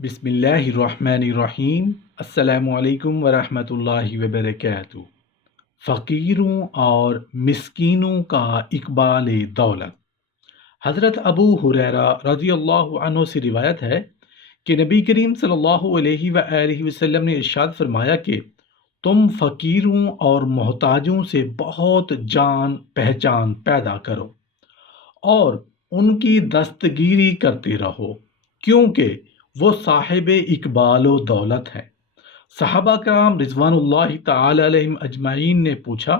बिस्मिल्लाहिर्रहमानिर्रहीम। अस्सलामु अलैकुम वरहमतुल्लाहि वबरकातुहू। फ़कीरों और मिस्कीनों का इक़बाल दौलत। हज़रत अबू हुरैरा रज़ियल्लाहु अन्हु से रिवायत है कि नबी करीम सल्लल्लाहु अलैहि वसल्लम ने इरशाद फरमाया कि तुम फ़कीरों और मोहताजों से बहुत जान पहचान पैदा करो और उनकी दस्तगीरी करते रहो, क्योंकि वो साहिब इकबाल व दौलत है। सहाबा कराम रिज़वानुल्लाहि ताला अलैहिम अजमाइन ने पूछा,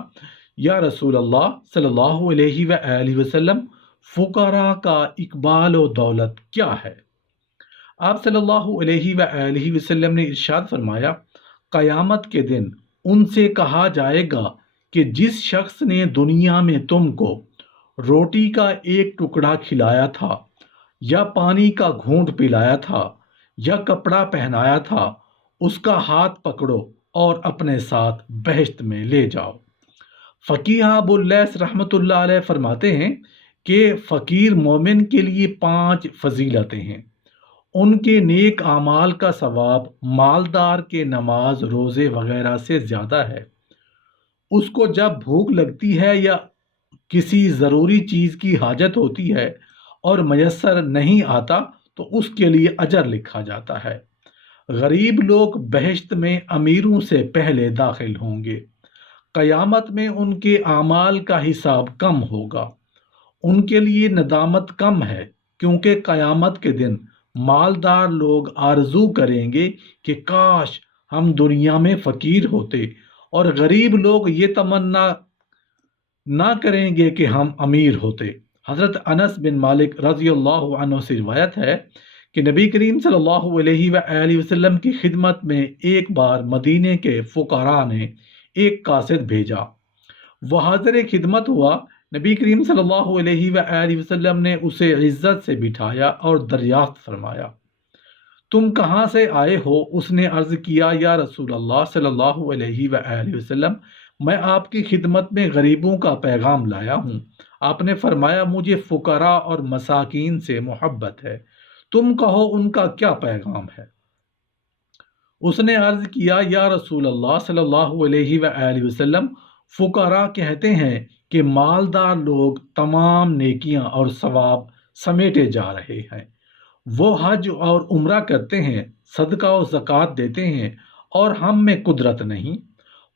या रसूल अल्लाह सल्लल्लाहु अलैहि वसल्लम, फुकरा का इकबाल व दौलत क्या है? आप सल्लल्लाहु अलैहि वसल्लम ने इरशाद फरमाया, क़यामत के दिन उनसे कहा जाएगा कि जिस शख्स ने दुनिया में तुमको रोटी का एक टुकड़ा खिलाया था, या पानी का घूंट पिलाया था, या कपड़ा पहनाया था, उसका हाथ पकड़ो और अपने साथ बहश्त में ले जाओ। फ़कीह अबुल लैस रहमतुल्लाह अलैह फरमाते हैं कि फ़कीर मोमिन के लिए 5 फजीलतें हैं। उनके नेक आमाल का सवाब मालदार के नमाज रोज़े वगैरह से ज़्यादा है। उसको जब भूख लगती है या किसी ज़रूरी चीज़ की हाजत होती है और मयस्सर नहीं आता, तो उसके लिए अजर लिखा जाता है। गरीब लोग बहश्त में अमीरों से पहले दाखिल होंगे। क़यामत में उनके आमाल का हिसाब कम होगा। उनके लिए नदामत कम है, क्योंकि क़यामत के दिन मालदार लोग आरज़ू करेंगे कि काश हम दुनिया में फ़कीर होते, और गरीब लोग ये तमन्ना ना करेंगे कि हम अमीर होते। हज़रत अनस बिन मालिक रज़ियल्लाहु अन्हु से रिवायत है कि नबी करीम सल्लल्लाहु अलैहि वसल्लम की खिदमत में एक बार मदीने के फ़ुक़रा ने एक कासिद भेजा। वह हाज़िर खिदमत हुआ। नबी करीम सल्लल्लाहु अलैहि वसल्लम ने उसे इज़्ज़त से बिठाया और दरियाफ़्त फरमाया, तुम कहाँ से आए हो? उसने अर्ज़ किया, या रसूल अल्लाह सल्लल्लाहु अलैहि वसल्लम, मैं आपकी खिदमत में गरीबों का पैगाम लाया हूँ। आपने फरमाया, मुझे फ़ुकरा और मसाकीन से मोहब्बत है। तुम कहो उनका क्या पैगाम है? उसने अर्ज़ किया, या रसूल अल्लाह सल्लल्लाहु अलैहि वसल्लम, फ़ुकरा कहते हैं कि मालदार लोग तमाम नेकियां और सवाब समेटे जा रहे हैं। वो हज और उम्रा करते हैं, सदका और ज़कात देते हैं, और हम में कुदरत नहीं।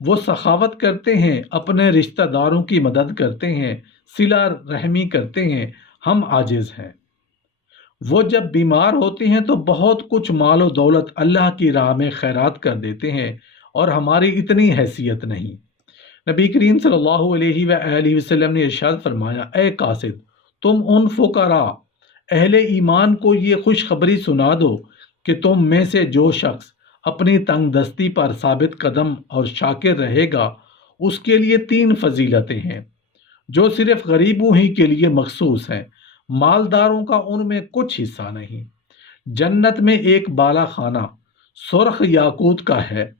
वो सखावत करते हैं, अपने रिश्तेदारों की मदद करते हैं, सिला रहमी करते हैं, हम आजिज़ हैं। वो जब बीमार होते हैं तो बहुत कुछ मालो दौलत अल्लाह की राह में खैरात कर देते हैं, और हमारी इतनी हैसियत नहीं। नबी करीम सल्लल्लाहु अलैहि वसल्लम ने इरशाद फरमाया, ए कासिद, तुम उन फ़ुकरा अहले ईमान को ये खुशखबरी सुना दो कि तुम में से जो शख्स अपनी तंगदस्ती पर साबित कदम और शाकिर रहेगा, उसके लिए 3 फजीलतें हैं जो सिर्फ गरीबों ही के लिए मखसूस हैं। मालदारों का उनमें कुछ हिस्सा नहीं। जन्नत में एक बाला खाना सुर्ख याकूत का है,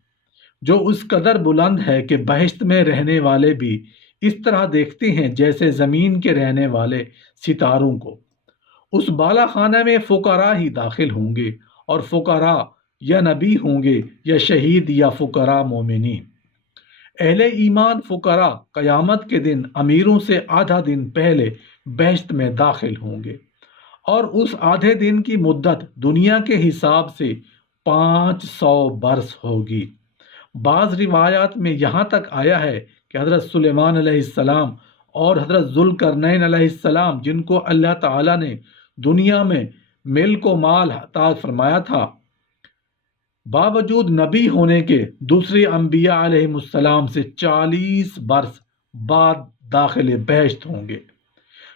जो उस कदर बुलंद है कि बहिश्त में रहने वाले भी इस तरह देखते हैं जैसे ज़मीन के रहने वाले सितारों को। उस बाला खाना में फ़ुकरा ही दाखिल होंगे, और फ़ुकरा या नबी होंगे या शहीद या फ़ुकरा मोमिनीन। अहले ईमान फ़ुकरा क़यामत के दिन अमीरों से आधा दिन पहले बहश्त में दाखिल होंगे, और उस आधे दिन की मुद्दत दुनिया के हिसाब से 500 बरस होगी। बाज़ रिवायात में यहाँ तक आया है कि हज़रत सुलेमान अलैहिस्सलाम और हज़रत ज़ुल्करनैन अलैहिस्सलाम, जिनको अल्लाह ताला ने दुनिया में मिल को माल अता फरमाया था, बावजूद नबी होने के दूसरे अंबिया अलैहिमुस्सलाम से 40 बरस बाद दाखिल बहश्त होंगे।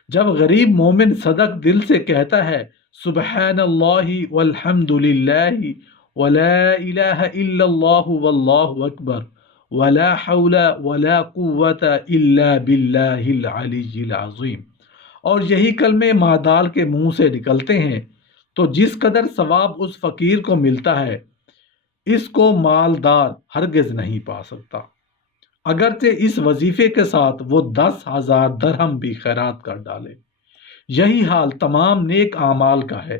जब गरीब मोमिन सदक दिल से कहता है, सुबहानल्लाहि वल्हम्दुलिल्लाहि वला इलाहा इल्लल्लाहु वल्लाहु अकबर वला हौला वला कुव्वता इल्ला बिल्लाहिल अलिय्यिल अज़ीम, और यही कलमे मादाल के मुंह से निकलते हैं, तो जिस कदर सवाब उस फ़कीर को मिलता है, इसको मालदार हरगिज़ नहीं पा सकता, अगरचे इस वजीफे के साथ वो 10,000 दरहम भी खैरात कर डाले। यही हाल तमाम नेक आमाल का है।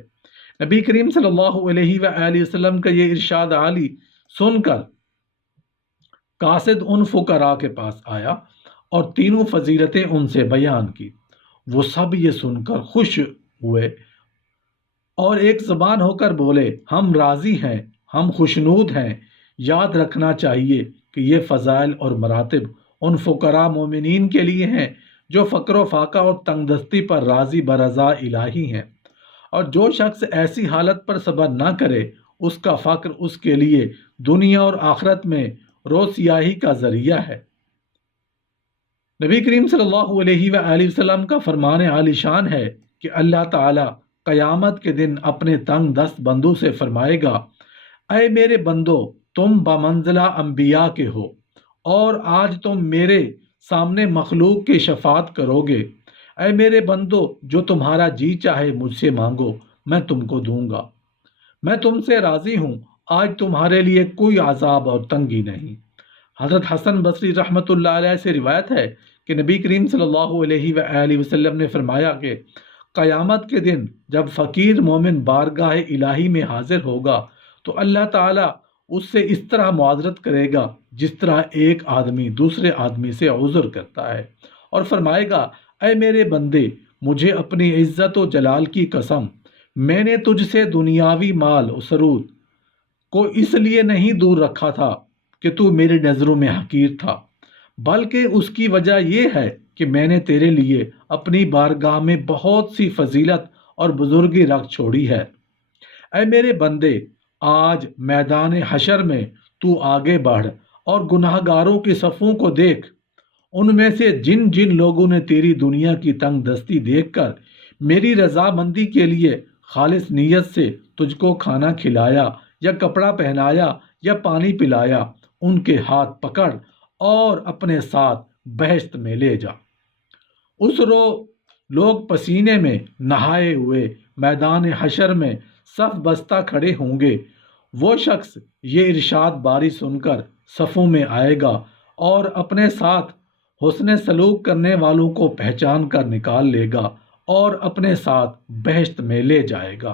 نبی کریم صلی اللہ علیہ وآلہ وسلم کا یہ ارشاد عالی سن کر قاصد ان فقراء کے پاس آیا اور تینوں فضیلتیں ان سے بیان کی۔ وہ سب یہ سن کر خوش ہوئے اور ایک زبان ہو کر بولے، ہم راضی ہیں، ہم خوشنود ہیں۔ یاد رکھنا چاہیے کہ یہ فضائل اور مراتب ان فقراء مومنین کے لیے ہیں جو فقر و فاقہ اور تنگ دستی پر راضی برضا الہی ہیں، اور جو شخص ایسی حالت پر صبر نہ کرے اس کا فقر اس کے لیے دنیا اور آخرت میں روسیاہی کا ذریعہ ہے۔ نبی کریم صلی اللہ علیہ وآلہ وسلم کا فرمان عالی شان ہے کہ اللہ تعالی قیامت کے دن اپنے تنگ دست بندوں سے فرمائے گا، اے میرے بندو، تم بمنزلہ انبیاء کے ہو اور آج تم میرے سامنے مخلوق کی شفاعت کرو گے۔ اے میرے بندو، جو تمہارا جی چاہے مجھ سے مانگو، میں تم کو دوں گا۔ میں تم سے راضی ہوں، آج تمہارے لیے کوئی عذاب اور تنگی نہیں۔ حضرت حسن بصری رحمۃ اللہ علیہ سے روایت ہے کہ نبی کریم صلی اللہ علیہ وآلہ وسلم نے فرمایا کہ قیامت کے دن جب فقیر مومن بارگاہ الہی میں حاضر ہوگا تو اللہ تعالیٰ اس سے اس طرح معذرت کرے گا جس طرح ایک آدمی دوسرے آدمی سے عذر کرتا ہے، اور فرمائے گا، اے میرے بندے، مجھے اپنی عزت و جلال کی قسم، میں نے تجھ سے دنیاوی مال و سرود کو اس لیے نہیں دور رکھا تھا کہ تو میری نظروں میں حقیر تھا، بلکہ اس کی وجہ یہ ہے کہ میں نے تیرے لیے اپنی بارگاہ میں بہت سی فضیلت اور بزرگی رکھ چھوڑی ہے۔ اے میرے بندے، آج میدان حشر میں تو آگے بڑھ اور گناہ گاروں کی صفوں کو دیکھ۔ ان میں سے جن جن لوگوں نے تیری دنیا کی تنگ دستی دیکھ کر میری رضامندی کے لیے خالص نیت سے تجھ کو کھانا کھلایا یا کپڑا پہنایا یا پانی پلایا، ان کے ہاتھ پکڑ اور اپنے ساتھ بہشت میں لے جا۔ اس لوگ پسینے میں نہائے ہوئے میدان حشر میں صف بستہ کھڑے ہوں گے۔ وہ شخص یہ ارشاد باری سن کر صفوں میں آئے گا اور اپنے ساتھ حسن سلوک کرنے والوں کو پہچان کر نکال لے گا اور اپنے ساتھ بہشت میں لے جائے گا۔